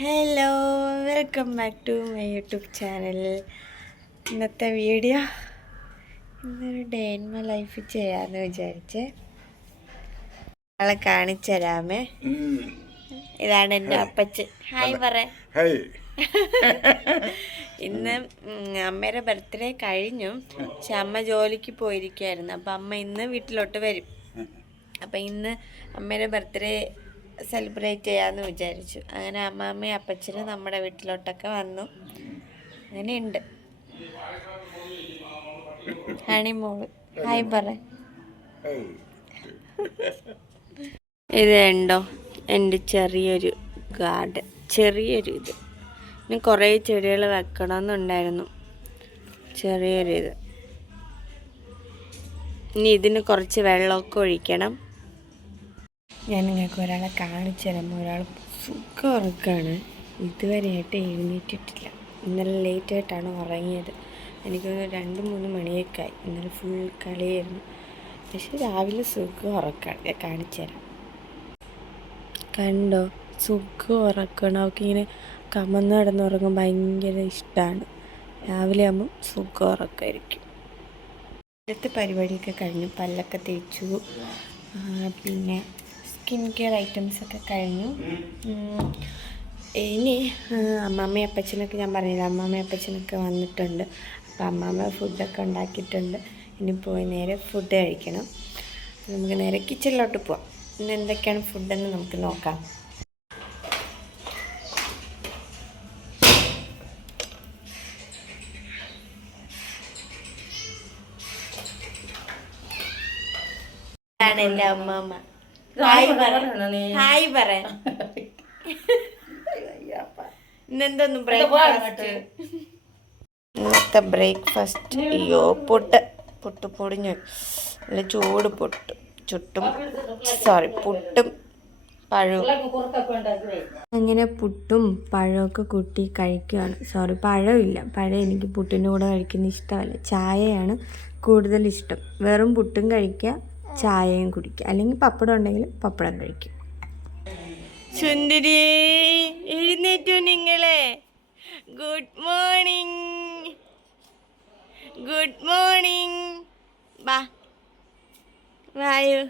Hello, welcome back to my YouTube channel. ഇന്നത്തെ video ഇന്നൊരു day in my life ചെയ്യാമെന്ന് വിചാരിച്ചേ. ആളെ കാണിച്ചു തരാമേ. ഇതാണ് എൻ്റെ അപ്പച്ചൻ. ഹായ് പറ. ഇന്ന് അമ്മയുടെ ബർത്ത്ഡേ കഴിഞ്ഞു, പക്ഷെ അമ്മ ജോലിക്ക് പോയിരിക്കുമായിരുന്നു. അപ്പം അമ്മ ഇന്ന് വീട്ടിലോട്ട് വരും. അപ്പം ഇന്ന് അമ്മയുടെ ബർത്ത്ഡേ സെലിബ്രേറ്റ് ചെയ്യാമെന്ന് വിചാരിച്ചു. അങ്ങനെ അമ്മാമ്മയും അപ്പച്ചനും നമ്മുടെ വീട്ടിലോട്ടൊക്കെ വന്നു. അങ്ങനെയുണ്ട്. ഹണിമോള് ഹായ് പറ. ഇത് ഉണ്ടോ എൻ്റെ ചെറിയൊരു ഗാർഡൻ, ചെറിയൊരു ഇത്. ഇനി കുറേ ചെടികൾ വെക്കണമെന്നുണ്ടായിരുന്നു. ചെറിയൊരു ഇത്. ഇനി ഇതിന് കുറച്ച് വെള്ളമൊക്കെ ഒഴിക്കണം. ഞാൻ നിങ്ങൾക്ക് ഒരാളെ കാണിച്ചു തരാം. ഒരാൾ സുഖം ഉറക്കമാണ്. ഇതുവരെയായിട്ട് എഴുന്നേറ്റിട്ടില്ല. ഇന്നലെ ലേറ്റായിട്ടാണ് ഉറങ്ങിയത്. എനിക്കൊന്ന് 2-3 മണിയൊക്കെ ആയി. ഇന്നലെ ഫുൾ കളിയായിരുന്നു. പക്ഷെ രാവിലെ സുഖം ഉറക്കമാണ്. ഞാൻ കാണിച്ചു തരാം. കണ്ടോ, സുഖം ഉറക്കണം. അവൾക്ക് ഇങ്ങനെ കമന്ന് കിടന്നുറങ്ങാൻ ഭയങ്കര ഇഷ്ടമാണ്. രാവിലെ ആകുമ്പോൾ സുഖം ഉറക്കമായിരിക്കും. ഇന്നത്തെ പരിപാടിയൊക്കെ കഴിഞ്ഞു. പല്ലൊക്കെ തേച്ചു. പിന്നെ സ്കിൻ കെയർ ഐറ്റംസൊക്കെ കഴിഞ്ഞു. ഇനി അമ്മാമ്മയും അപ്പച്ചനൊക്കെ ഞാൻ പറഞ്ഞില്ല, അമ്മാമ്മയും അപ്പച്ചനൊക്കെ വന്നിട്ടുണ്ട്. അപ്പം അമ്മാമ്മ ഫുഡൊക്കെ ഉണ്ടാക്കിയിട്ടുണ്ട്. ഇനി പോയി നേരെ ഫുഡ് കഴിക്കണം. നമുക്ക് നേരെ കിച്ചണിലോട്ട് പോവാം. ഇന്ന് എന്തൊക്കെയാണ് ഫുഡെന്ന് നമുക്ക് നോക്കാം. ഇതാണ് എൻ്റെ അമ്മാമ്മ. ഹായ് പറ. ഹായ് പറ. ഇന്നെന്തൊന്നും ബ്രേക്ക്ഫാസ്റ്റ്? ഇന്നത്തെ ബ്രേക്ക്ഫാസ്റ്റ് പുട്ട് പൊടിഞ്ഞു. നല്ല ചൂട് പുട്ടും പഴവും. അങ്ങനെ പുട്ടും പഴമൊക്കെ കൂട്ടി കഴിക്കുകയാണ്. പഴമില്ല. പഴം എനിക്ക് പുട്ടിൻ്റെ കൂടെ കഴിക്കുന്ന ഇഷ്ടമല്ല. ചായയാണ് കൂടുതൽ ഇഷ്ടം. വെറും പുട്ടും കഴിക്കുക, ചായയും കുടിക്കുക, അല്ലെങ്കിൽ പപ്പടം ഉണ്ടെങ്കിൽ പപ്പടം കഴിക്കും. സുന്ദരി എഴുന്നേറ്റു നിങ്ങളെ. Good morning. Good morning. വായു.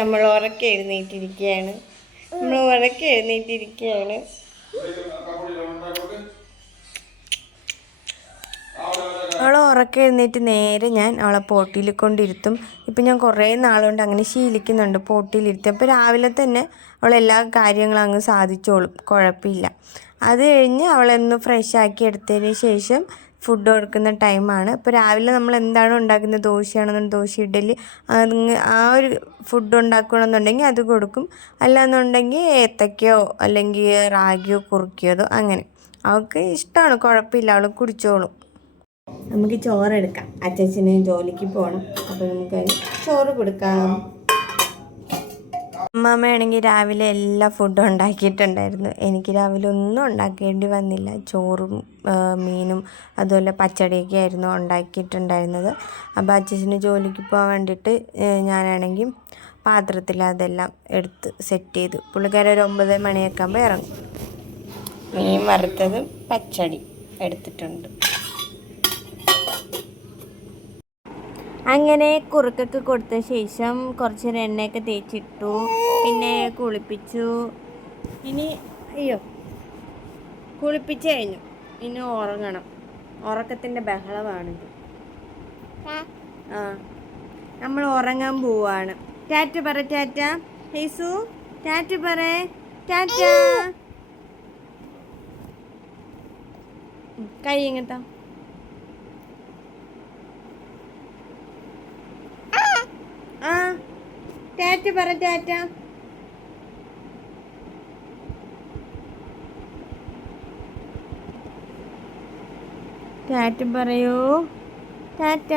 നമ്മൾ ഉറക്കെ എഴുന്നേറ്റിരിക്കുകയാണ്. അവളെ ഉറക്കെ എഴുന്നേറ്റ് നേരെ ഞാൻ അവളെ പോട്ടിയിൽ കൊണ്ടിരുത്തും. ഇപ്പം ഞാൻ കുറേ നാളുകൊണ്ട് അങ്ങനെ ശീലിക്കുന്നുണ്ട്, പോട്ടിയിലിരുത്തും. അപ്പോൾ രാവിലെ തന്നെ അവളെല്ലാ കാര്യങ്ങളും അങ്ങ് സാധിച്ചോളും, കുഴപ്പമില്ല. അത് കഴിഞ്ഞ് അവളൊന്ന് ഫ്രഷ് ആക്കി എടുത്തതിന് ശേഷം ഫുഡ് കൊടുക്കുന്ന ടൈമാണ്. ഇപ്പോൾ രാവിലെ നമ്മൾ എന്താണോ ഉണ്ടാക്കുന്നത്, ദോശയാണെന്നുണ്ടെങ്കിൽ ദോശ, ഇഡലി, ആ ഒരു ഫുഡ് ഉണ്ടാക്കണമെന്നുണ്ടെങ്കിൽ അത് കൊടുക്കും. അല്ലാന്നുണ്ടെങ്കിൽ ഏത്തക്കയോ അല്ലെങ്കിൽ റാഗിയോ കുറുക്കിയതോ അങ്ങനെ. അവൾക്ക് ഇഷ്ടമാണ്, കുഴപ്പമില്ല, അവൾ കുടിച്ചോളും. നമുക്ക് ചോറെടുക്കാം. അച്ഛന് ജോലിക്ക് പോകണം. അപ്പോൾ നമുക്ക് ചോറ് കൊടുക്കാം. അമ്മമ്മയാണെങ്കിൽ രാവിലെ എല്ലാ ഫുഡും ഉണ്ടാക്കിയിട്ടുണ്ടായിരുന്നു. എനിക്ക് രാവിലെ ഒന്നും ഉണ്ടാക്കേണ്ടി വന്നില്ല. ചോറും മീനും അതുപോലെ പച്ചടിയൊക്കെ ആയിരുന്നു ഉണ്ടാക്കിയിട്ടുണ്ടായിരുന്നത്. അപ്പോൾ അച്ഛന് ജോലിക്ക് പോകാൻ വേണ്ടിയിട്ട് ഞാനാണെങ്കിൽ പാത്രത്തിൽ അതെല്ലാം എടുത്ത് സെറ്റ് ചെയ്തു. പുള്ളിക്കാരൻ ഒരു 9 മണിയൊക്കെ ആകുമ്പോൾ ഇറങ്ങും. മീൻ വറുത്തതും പച്ചടി എടുത്തിട്ടുണ്ട്. അങ്ങനെ കുറുക്കൊക്കെ കൊടുത്ത ശേഷം കുറച്ച് എണ്ണയൊക്കെ തേച്ചിട്ടു. പിന്നെ കുളിപ്പിച്ചു. കുളിപ്പിച്ച് കഴിഞ്ഞു. ഇനി ഉറങ്ങണം. ഉറക്കത്തിൻ്റെ ബഹളമാണിത്. നമ്മൾ ഉറങ്ങാൻ പോവാണ്. ടാറ്റ പറ. ടാറ്റ ഹേസു. ടാറ്റ പറ. ടാറ്റ. കൈ എങ്ങത്താ. ടാറ്റ പറ. ടാറ്റ. ടാറ്റ പറയൂ. ടാറ്റ.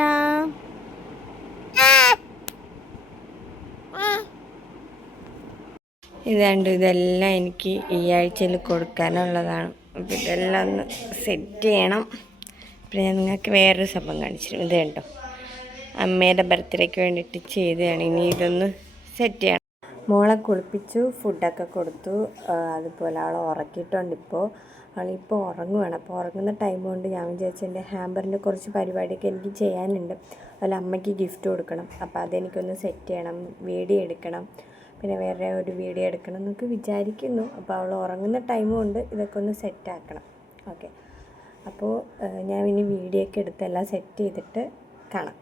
ഇതെല്ലാം എനിക്ക് ഈ ആഴ്ചയിൽ കൊടുക്കാനുള്ളതാണ്. അപ്പോൾ ഇതെല്ലാം ഒന്ന് സെറ്റ് ചെയ്യണം. പിന്നെ ഞാൻ നിങ്ങൾക്ക് വേറൊരു സംഭവം കാണിച്ചിരുന്നു. ഇത് കണ്ടോ, അമ്മയുടെ ബർത്ത്ഡേക്ക് വേണ്ടിയിട്ട് ചെയ്തതാണ്. ഇനി ഇതൊന്ന് സെറ്റ് ചെയ്യണം. മോളെ കുളിപ്പിച്ചു, ഫുഡൊക്കെ കൊടുത്തു. അതുപോലെ അവളെ ഉറക്കിയിട്ടുണ്ട്. അവളിപ്പോൾ ഉറങ്ങുവാണ്. അപ്പോൾ ഉറങ്ങുന്ന ടൈം കൊണ്ട് ഞാൻ വിചാരിച്ചു എൻ്റെ ഹാമ്പറിൻ്റെ കുറച്ച് പരിപാടിയൊക്കെ എനിക്ക് ചെയ്യാനുണ്ട്. അതിൽ അമ്മയ്ക്ക് ഗിഫ്റ്റ് കൊടുക്കണം. അപ്പോൾ അതെനിക്കൊന്ന് സെറ്റ് ചെയ്യണം, വീഡിയോ എടുക്കണം, പിന്നെ വേറെ ഒരു വീഡിയോ എടുക്കണം എന്നൊക്കെ വിചാരിക്കുന്നു. അപ്പോൾ അവൾ ഉറങ്ങുന്ന ടൈം കൊണ്ട് ഇതൊക്കെ ഒന്ന് സെറ്റാക്കണം. ഓക്കെ, അപ്പോൾ ഞാൻ ഇനി വീഡിയോ ഒക്കെ എടുത്ത് എല്ലാം സെറ്റ് ചെയ്തിട്ട് കാണാം.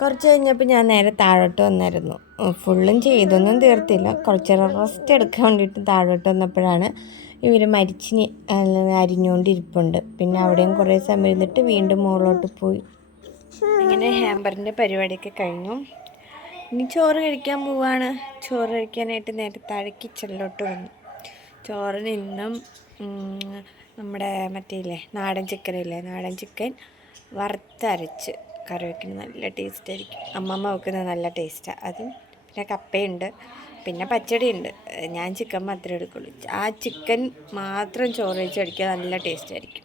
കുറച്ച് കഴിഞ്ഞപ്പോൾ ഞാൻ നേരെ താഴോട്ട് വന്നായിരുന്നു. ഫുള്ളും ചെയ്തൊന്നും തീർത്തില്ല. കുറച്ച് റെസ്റ്റ് എടുക്കാൻ വേണ്ടിയിട്ട് താഴോട്ട് വന്നപ്പോഴാണ് ഇവർ മരിച്ചിന് അരിഞ്ഞുകൊണ്ടിരിപ്പുണ്ട്. പിന്നെ അവിടെയും കുറേ സമയം ഇരുന്നിട്ട് വീണ്ടും മുകളിലോട്ട് പോയി. അങ്ങനെ ഹാമ്പറിൻ്റെ പരിപാടിയൊക്കെ കഴിഞ്ഞു. ഇനി ചോറ് കഴിക്കാൻ പോവാണ്. ചോറ് കഴിക്കാനായിട്ട് നേരെ താഴെ കിച്ചണിലോട്ട് വന്നു. ചോറിന് ഇന്നും നമ്മുടെ മറ്റേ നാടൻ ചിക്കൻ വറുത്തരച്ച് കറി വയ്ക്കുന്നത് നല്ല ടേസ്റ്റായിരിക്കും. അമ്മമ്മ വെക്കുന്നത് നല്ല ടേസ്റ്റാണ്. അതും പിന്നെ കപ്പയുണ്ട്, പിന്നെ പച്ചടിയുണ്ട്. ഞാൻ ചിക്കൻ മാത്രമേ എടുക്കുള്ളൂ. ആ ചിക്കൻ മാത്രം ചോറ് കഴിച്ച് കഴിക്കാൻ നല്ല ടേസ്റ്റായിരിക്കും.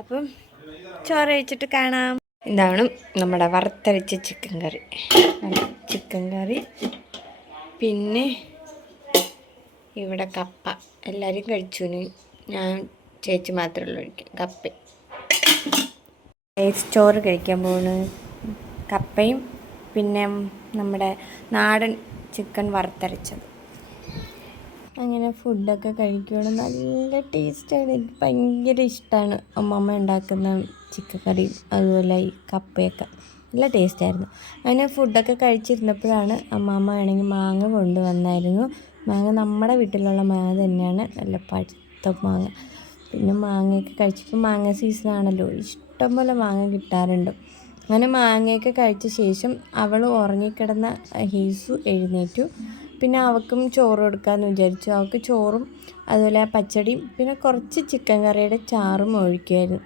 അപ്പം ചോറ് കഴിച്ചിട്ട് കാണാം. ഇതാണ് നമ്മുടെ വറുത്തരച്ച ചിക്കൻ കറി. പിന്നെ ഇവിടെ കപ്പ എല്ലാവരും കഴിച്ചു. ഞാൻ ചേച്ചി മാത്രമേ ഉള്ളൂ കഴിക്കും കപ്പ. ചോറ് കഴിക്കാൻ പോകുന്നു. കപ്പയും പിന്നെ നമ്മുടെ നാടൻ ചിക്കൻ വറുത്തരച്ചത്. അങ്ങനെ ഫുഡൊക്കെ കഴിക്കുകയാണ്. നല്ല ടേസ്റ്റാണ്. എനിക്ക് ഭയങ്കര ഇഷ്ടമാണ് അമ്മമ്മ ഉണ്ടാക്കുന്ന ചിക്കൻ കറിയും അതുപോലെ ഈ കപ്പയൊക്കെ നല്ല ടേസ്റ്റായിരുന്നു. അങ്ങനെ ഫുഡൊക്കെ കഴിച്ചിരുന്നപ്പോഴാണ് അമ്മമ്മ ആണെങ്കിൽ മാങ്ങ കൊണ്ടുവന്നായിരുന്നു. മാങ്ങ നമ്മുടെ വീട്ടിലുള്ള മാങ്ങ തന്നെയാണ്, നല്ല പഴുത്ത മാങ്ങ. പിന്നെ മാങ്ങയൊക്കെ കഴിച്ചപ്പോൾ മാങ്ങ സീസണാണല്ലോ, ഇഷ്ടംപോലെ മാങ്ങ കിട്ടാറുണ്ട്. അങ്ങനെ മാങ്ങയൊക്കെ കഴിച്ച ശേഷം അവൾ ഉറങ്ങിക്കിടന്ന ഹീസു എഴുന്നേറ്റു. പിന്നെ അവൾക്കും ചോറ് കൊടുക്കാമെന്ന് വിചാരിച്ചു. അവൾക്ക് ചോറും അതുപോലെ പച്ചടിയും പിന്നെ കുറച്ച് ചിക്കൻ കറിയുടെ ചാറും ഒഴിക്കുമായിരുന്നു.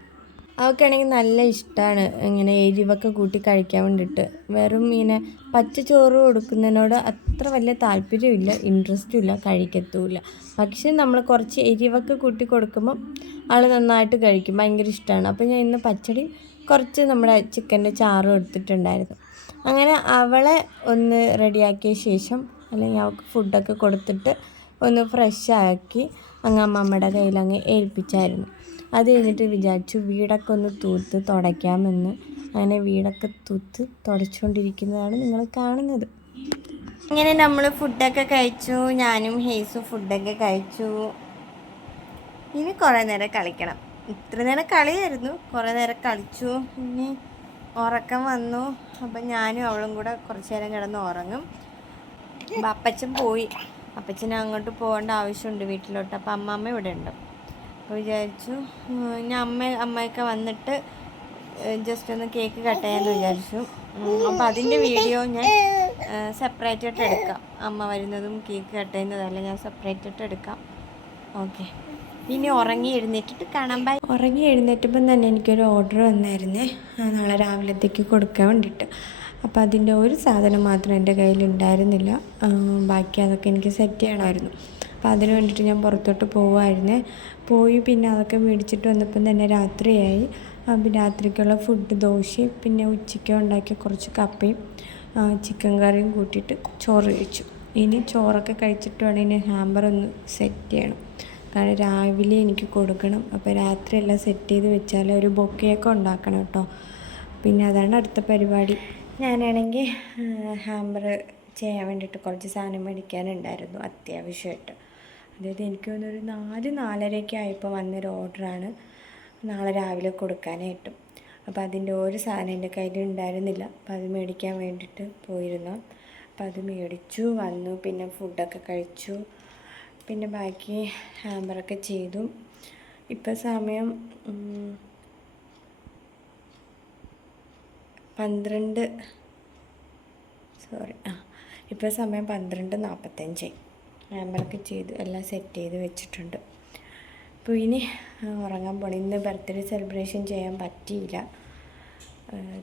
അവൾക്കാണെങ്കിൽ നല്ല ഇഷ്ടമാണ് ഇങ്ങനെ എരിവൊക്കെ കൂട്ടി കഴിക്കാൻ വേണ്ടിയിട്ട്. വെറും ഇങ്ങനെ പച്ച ചോറ് കൊടുക്കുന്നതിനോട് അത്ര വലിയ താല്പര്യമില്ല, ഇൻട്രസ്റ്റും ഇല്ല, കഴിക്കത്തുമില്ല. പക്ഷേ നമ്മൾ കുറച്ച് എരിവൊക്കെ കൂട്ടി കൊടുക്കുമ്പം ആൾ നന്നായിട്ട് കഴിക്കും, ഭയങ്കര ഇഷ്ടമാണ്. അപ്പോൾ ഞാൻ ഇന്ന് പച്ചടി കുറച്ച് നമ്മുടെ ചിക്കൻ്റെ ചാറും എടുത്തിട്ടുണ്ടായിരുന്നു. അങ്ങനെ അവളെ ഒന്ന് റെഡിയാക്കിയ ശേഷം, അല്ലെങ്കിൽ അവൾക്ക് ഫുഡൊക്കെ കൊടുത്തിട്ട് ഒന്ന് ഫ്രഷാക്കി അങ്ങ് അമ്മമ്മയുടെ കയ്യിലങ്ങ് ഏൽപ്പിച്ചായിരുന്നു. അത് കഴിഞ്ഞിട്ട് വിചാരിച്ചു വീടൊക്കെ ഒന്ന് തുടയ്ക്കാമെന്ന്. അങ്ങനെ വീടൊക്കെ തുടച്ചുകൊണ്ടിരിക്കുന്നതാണ് നിങ്ങൾ കാണുന്നത്. അങ്ങനെ നമ്മൾ ഫുഡൊക്കെ കഴിച്ചു. ഞാനും ഹേസും ഫുഡൊക്കെ കഴിച്ചു. ഇനി കുറേ നേരം കളിക്കണം. ഇത്ര നേരം കളിയായിരുന്നു, കുറേ നേരം കളിച്ചു. ഇനി ഉറക്കം വന്നു. അപ്പം ഞാനും അവളും കൂടെ കുറച്ച് നേരം കിടന്ന് ഉറങ്ങും. അപ്പം അപ്പച്ചൻ പോയി. അപ്പച്ചന് അങ്ങോട്ട് പോകേണ്ട ആവശ്യമുണ്ട് വീട്ടിലോട്ട്. അപ്പം അമ്മമ്മ ഇവിടെ ഉണ്ട്. അപ്പോൾ വിചാരിച്ചു ഞാൻ അമ്മയൊക്കെ വന്നിട്ട് ജസ്റ്റ് ഒന്ന് കേക്ക് കട്ട് ചെയ്യാമെന്ന് വിചാരിച്ചു. അപ്പോൾ അതിൻ്റെ വീഡിയോ ഞാൻ സെപ്പറേറ്റ് ആയിട്ട് എടുക്കാം. അമ്മ വരുന്നതും കേക്ക് കട്ട് ചെയ്യുന്നതല്ല, ഞാൻ സെപ്പറേറ്റ് ആയിട്ട് എടുക്കാം. ഓക്കെ, പിന്നെ ഉറങ്ങി എഴുന്നേറ്റിട്ട് കാണാൻ. ഉറങ്ങി എഴുന്നേറ്റപ്പം തന്നെ എനിക്കൊരു ഓർഡർ വന്നായിരുന്നേ, നാളെ രാവിലത്തേക്ക് കൊടുക്കാൻ വേണ്ടിയിട്ട്. അപ്പോൾ അതിൻ്റെ ഒരു സാധനം മാത്രം എൻ്റെ കയ്യിലുണ്ടായിരുന്നില്ല. ബാക്കി അതൊക്കെ എനിക്ക് സെറ്റ് ചെയ്യണമായിരുന്നു. അപ്പോൾ അതിന് വേണ്ടിയിട്ട് ഞാൻ പുറത്തോട്ട് പോയി പിന്നെ അതൊക്കെ മേടിച്ചിട്ട് വന്നപ്പം തന്നെ രാത്രിയായി. അപ്പം രാത്രിക്കുള്ള ഫുഡ് ദോശയും പിന്നെ ഉച്ചയ്ക്ക് ഉണ്ടാക്കിയ കുറച്ച് കപ്പയും ചിക്കൻ കറിയും കൂട്ടിയിട്ട് ചോറ് കഴിച്ചു. ഇനി ചോറൊക്കെ കഴിച്ചിട്ട് വേണം ഇനി ഹാമ്പർ ഒന്ന് സെറ്റ് ചെയ്യണം. കാരണം രാവിലെ എനിക്ക് കൊടുക്കണം. അപ്പോൾ രാത്രി എല്ലാം സെറ്റ് ചെയ്ത് വെച്ചാൽ ഒരു ബൊക്കെയൊക്കെ ഉണ്ടാക്കണം കേട്ടോ. പിന്നെ അതാണ് അടുത്ത പരിപാടി. ഞാനാണെങ്കിൽ ഹാമ്പർ ചെയ്യാൻ വേണ്ടിയിട്ട് കുറച്ച് സാധനം മേടിക്കാനുണ്ടായിരുന്നു അത്യാവശ്യമായിട്ട്. അതായത് എനിക്ക് തോന്നുന്നൊരു 4-4:30 ആയപ്പോൾ വന്നൊരു ഓർഡറാണ് നാളെ രാവിലെ കൊടുക്കാനായിട്ടും. അപ്പോൾ അതിൻ്റെ ഒരു സാധനം എൻ്റെ കയ്യിൽ ഉണ്ടായിരുന്നില്ല. അപ്പോൾ അത് മേടിക്കാൻ വേണ്ടിയിട്ട് പോയിരുന്നു. അപ്പോൾ അത് മേടിച്ചു വന്നു. പിന്നെ ഫുഡൊക്കെ കഴിച്ചു. പിന്നെ ബാക്കി ഹാമ്പറൊക്കെ ചെയ്തു. ഇപ്പോൾ സമയം 12:45. ഹാമ്പറൊക്കെ ചെയ്തു, എല്ലാം സെറ്റ് ചെയ്ത് വെച്ചിട്ടുണ്ട്. അപ്പോൾ ഇനി ഉറങ്ങാൻ പോകണം. ഇന്ന് ബർത്ത്ഡേ സെലിബ്രേഷൻ ചെയ്യാൻ പറ്റിയില്ല,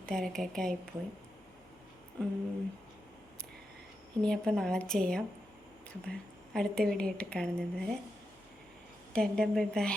തിരക്കൊക്കെ ആയിപ്പോയി. ഇനിയപ്പോൾ നാളെ ചെയ്യാം. അപ്പോൾ അടുത്ത വീഡിയോ ആയിട്ട് കാണുന്നത് വരെ ബൈ ബൈ.